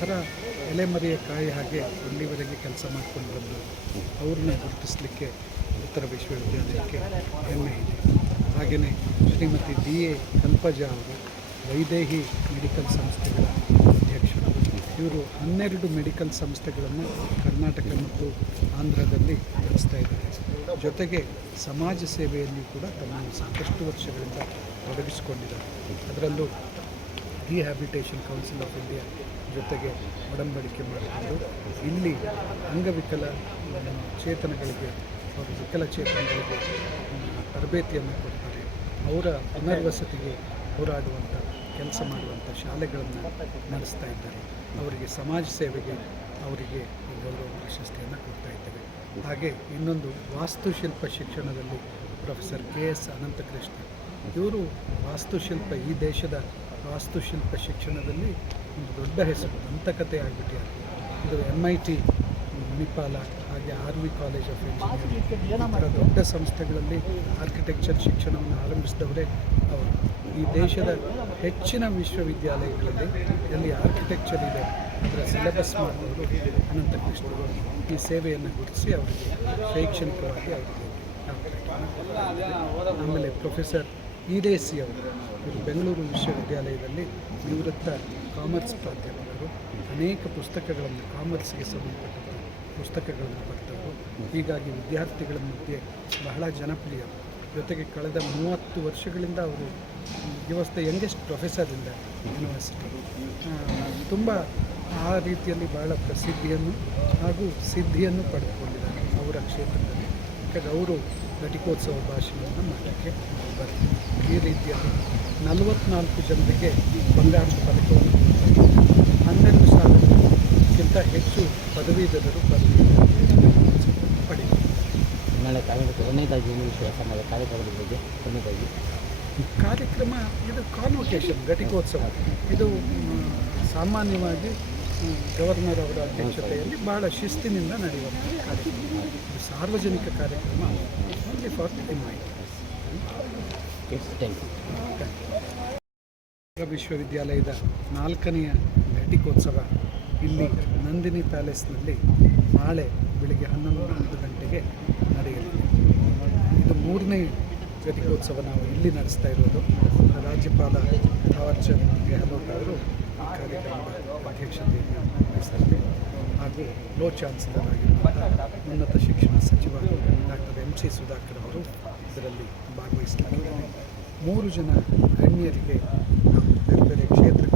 ಥರ ಎಲೆಮರೆಯ ಕಾಯಿ ಹಾಗೆ ಇಲ್ಲಿವರೆಗೆ ಕೆಲಸ ಮಾಡ್ಕೊಂಡು ಬಂದು ಅವ್ರನ್ನ ಗುರುತಿಸಲಿಕ್ಕೆ ಉತ್ತರ ವಿಶ್ವವಿದ್ಯಾಲಯಕ್ಕೆ ಹೆಮ್ಮೆ ಇದೆ ಹಾಗೆಯೇ ಶ್ರೀಮತಿ ಡಿ ಎ ಕಲ್ಪಜ ಅವರು ವೈದೇಹಿ ಮೆಡಿಕಲ್ ಸಂಸ್ಥೆಗಳ ಅಧ್ಯಕ್ಷರು ಇವರು ಹನ್ನೆರಡು ಮೆಡಿಕಲ್ ಸಂಸ್ಥೆಗಳನ್ನು ಕರ್ನಾಟಕ ಮತ್ತು ಆಂಧ್ರದಲ್ಲಿ ನಡೆಸ್ತಾ ಇದ್ದಾರೆ ಜೊತೆಗೆ ಸಮಾಜ ಸೇವೆಯಲ್ಲಿ ಕೂಡ ತಮ್ಮನ್ನು ಸಾಕಷ್ಟು ವರ್ಷಗಳಿಂದ ತೊಡಗಿಸಿಕೊಂಡಿದ್ದಾರೆ ಅದರಲ್ಲೂ ರಿಹ್ಯಾಬಿಟೇಷನ್ ಕೌನ್ಸಿಲ್ ಆಫ್ ಇಂಡಿಯಾ ಜೊತೆಗೆ ಒಡಂಬಡಿಕೆ ಮಾಡಿಕೊಂಡು ಇಲ್ಲಿ ಅಂಗವಿಕಲ ಚೇತನಗಳಿಗೆ ಅವರು ವಿಕಲಚೇತನಗಳಿಗೆ ತರಬೇತಿಯನ್ನು ಕೊಡ್ತಾರೆ ಅವರ ಪುನರ್ವಸತಿಗೆ ಹೋರಾಡುವಂಥ ಕೆಲಸ ಮಾಡುವಂಥ ಶಾಲೆಗಳನ್ನು ನಡೆಸ್ತಾ ಇದ್ದಾರೆ ಅವರಿಗೆ ಸಮಾಜ ಸೇವೆಗೆ ಅವರಿಗೆ ಗೌರವ ಪ್ರಶಸ್ತಿಯನ್ನು ಕೊಡ್ತಾ ಇದ್ದೇವೆ ಹಾಗೆ ಇನ್ನೊಂದು ವಾಸ್ತುಶಿಲ್ಪ ಶಿಕ್ಷಣದಲ್ಲಿ ಪ್ರೊಫೆಸರ್ ಕೆ ಎಸ್ ಅನಂತಕೃಷ್ಣ ಇವರು ವಾಸ್ತುಶಿಲ್ಪ ಈ ದೇಶದ ವಾಸ್ತುಶಿಲ್ಪ ಶಿಕ್ಷಣದಲ್ಲಿ ಒಂದು ದೊಡ್ಡ ಹೆಸರು ದಂತಕತೆ ಆಗಿಬಿಟ್ಟಿದೆ ಇದು ಎಮ್ ಐ ಟಿ ಮಣಿಪಾಲ ಹಾಗೆ ವಿ ಕಾಲೇಜ್ ಆಫ್ ಇಂಜಿನಿಯರಿಂಗ್ ದೊಡ್ಡ ಸಂಸ್ಥೆಗಳಲ್ಲಿ ಆರ್ಕಿಟೆಕ್ಚರ್ ಶಿಕ್ಷಣವನ್ನು ಆರಂಭಿಸಿದವರೇ ಅವರು ಈ ದೇಶದ ಹೆಚ್ಚಿನ ವಿಶ್ವವಿದ್ಯಾಲಯಗಳಲ್ಲಿ ಎಲ್ಲಿ ಆರ್ಕಿಟೆಕ್ಚರ್ ಇದೆ ಅದರ ಸಿಲೆಬಸ್ ಮಾಡುವವರು ಅನಂತಕೃಷ್ಣ ಈ ಸೇವೆಯನ್ನು ಗುರುತಿಸಿ ಅವರಿಗೆ ಶೈಕ್ಷಣಿಕವಾಗಿ ಅವರಿಗೆ ಆಮೇಲೆ ಪ್ರೊಫೆಸರ್ ಈರೇಸಿ ಅವರು ಇವರು ಬೆಂಗಳೂರು ವಿಶ್ವವಿದ್ಯಾಲಯದಲ್ಲಿ ನಿವೃತ್ತ ಕಾಮರ್ಸ್ ಪ್ರಾಧ್ಯಾಪಕರು ಅನೇಕ ಪುಸ್ತಕಗಳನ್ನು ಕಾಮರ್ಸ್ಗೆ ಸಂಬಂಧಪಟ್ಟ ಪುಸ್ತಕಗಳನ್ನು ಬರ್ತವೆ ಹೀಗಾಗಿ ವಿದ್ಯಾರ್ಥಿಗಳ ಮಧ್ಯೆ ಬಹಳ ಜನಪ್ರಿಯ ಜೊತೆಗೆ ಕಳೆದ ಮೂವತ್ತು ವರ್ಷಗಳಿಂದ ಅವರು ವ್ಯವಸ್ಥೆ ಯಂಗೆಸ್ಟ್ ಪ್ರೊಫೆಸರ್ ಇಂದ ಯೂನಿವರ್ಸಿಟಿ ತುಂಬ ಆ ರೀತಿಯಲ್ಲಿ ಬಹಳ ಪ್ರಸಿದ್ಧಿಯನ್ನು ಹಾಗೂ ಸಿದ್ಧಿಯನ್ನು ಪಡೆದುಕೊಂಡಿದ್ದಾರೆ ಅವರ ಕ್ಷೇತ್ರದಲ್ಲಿ ಯಾಕಂದರೆ ಅವರು ಘಟಿಕೋತ್ಸವ ಭಾಷಣವನ್ನು ಮಾಡೋಕ್ಕೆ ಬರ್ತಾರೆ ಈ ರೀತಿಯಲ್ಲಿ ನಲವತ್ನಾಲ್ಕು ಜನರಿಗೆ ಬಂಗಾರದ ಪದಕವನ್ನು ಹನ್ನೆರಡು ಸಾವಿರಕ್ಕಿಂತ ಹೆಚ್ಚು ಪದವೀಧರರು ಪಡೆಯುತ್ತಾರೆ ಪಡೆಯುತ್ತೆ ನಾಳೆ ಕೊನೆಯದಾಗಿ ಕಾರ್ಯಕ್ರಮದ ಬಗ್ಗೆ ಕೊನೆಯದಾಗಿ ಕಾರ್ಯಕ್ರಮ ಇದು ಕಾನ್ವೊಕೇಶನ್ ಘಟಿಕೋತ್ಸವ ಇದು ಸಾಮಾನ್ಯವಾಗಿ ಗವರ್ನರ್ ಅವರ ಅಧ್ಯಕ್ಷತೆಯಲ್ಲಿ ಬಹಳ ಶಿಸ್ತಿನಿಂದ ನಡೆಯುವಂಥ ಕಾರ್ಯಕ್ರಮ ಸಾರ್ವಜನಿಕ ಕಾರ್ಯಕ್ರಮ ಓನ್ಲಿ ಫಾರ್ ವಿಶ್ವವಿದ್ಯಾಲಯದ ನಾಲ್ಕನೆಯ ಘಟಿಕೋತ್ಸವ ಇಲ್ಲಿ ನಂದಿನಿ ಪ್ಯಾಲೇಸ್ನಲ್ಲಿ ನಾಳೆ ಬೆಳಿಗ್ಗೆ ಹನ್ನೊಂದು ಹನ್ನೊಂದು ಗಂಟೆಗೆ ನಡೆಯಲಿದೆ ಇದು ಮೂರನೇ ಘಟಿಕೋತ್ಸವ ನಾವು ಇಲ್ಲಿ ನಡೆಸ್ತಾ ಇರೋದು ರಾಜ್ಯಪಾಲ ಆರ್ ಗೆಹ್ಲೋಟ್ ಅವರು ಈ ಕಾರ್ಯಕ್ರಮದ ಅಧ್ಯಕ್ಷತೆಯನ್ನು ವಹಿಸಿದ್ದಾರೆ ಹಾಗೂ ಲೋ ಚಾನ್ಸಲರ್ ಆಗಿರುವಂಥ ಉನ್ನತ ಶಿಕ್ಷಣ ಸಚಿವ ಡಾಕ್ಟರ್ ಎಂ ಸಿ ಸುಧಾಕರ್ ಅವರು ಇದರಲ್ಲಿ ಭಾಗವಹಿಸಲಿದ್ದಾರೆ ಮೂರು ಜನ ಗಣ್ಯರಿಗೆ ನಾವು ಬೇರೆ ಬೇರೆ ಕ್ಷೇತ್ರ